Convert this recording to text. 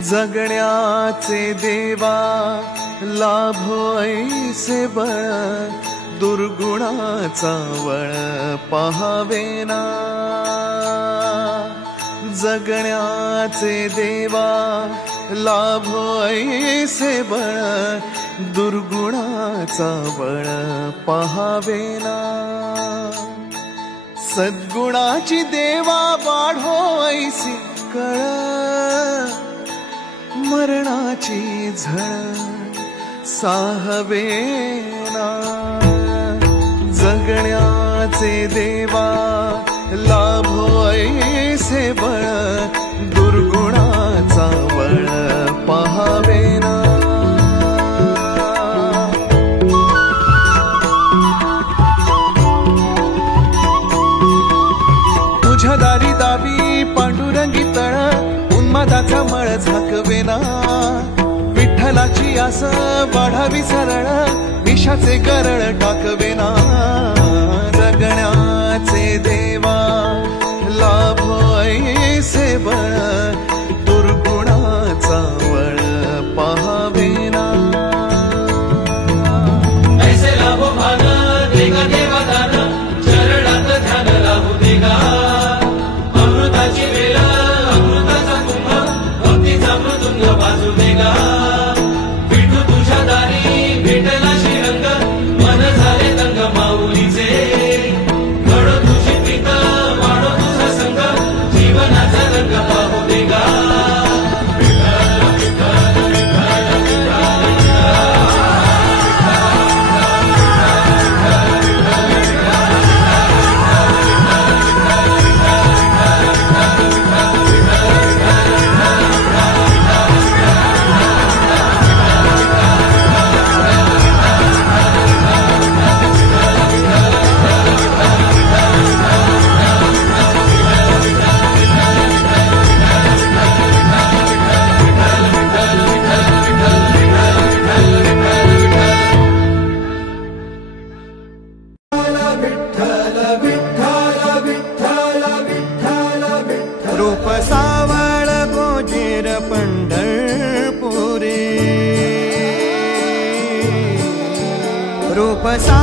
जगण्याचे देवा लाभो ऐसे बळ, दुर्गुणाचा वळ पहावेना। जगण्याचे देवा लाभो ऐसे बळ, दुर्गुणाचा बळ पहावेना। सद्गुणाची देवा वाढो ऐसी कळ, मरणाची झळ साहवेना। जगण्याचे देवा लाभो ऐसे बळ, दुर्गुणाचा बळ पहावेना। तुझ्या दारी दावी पांडुरंगी तळ, उन्मादाचा मळ झाकवेना। विठ्ठलाची आस वाढावी सरळ, विषाचे गरळ टाकवेना। जगण्याचे देवा लाभो ऐसे बळ, दुर्गुणाचा बळ पहावेना। ऐसे लाभो भान देगा देवा दान, चरणात ध्यान लाभू देगा। अमृताची वेळ अमृताचा कुंभ, भक्तीचा मृदुंग वाजू देगा। विठू तुझ्या दारी भेटला श्रीरंग, मन झाले दंग माऊलीचे। घडो तुझी प्रीत वाढो तुझा संग, जीवनाचा रंग पाहू देगा। रूप सावळ गोजीर पंढरपुरे, रूप सा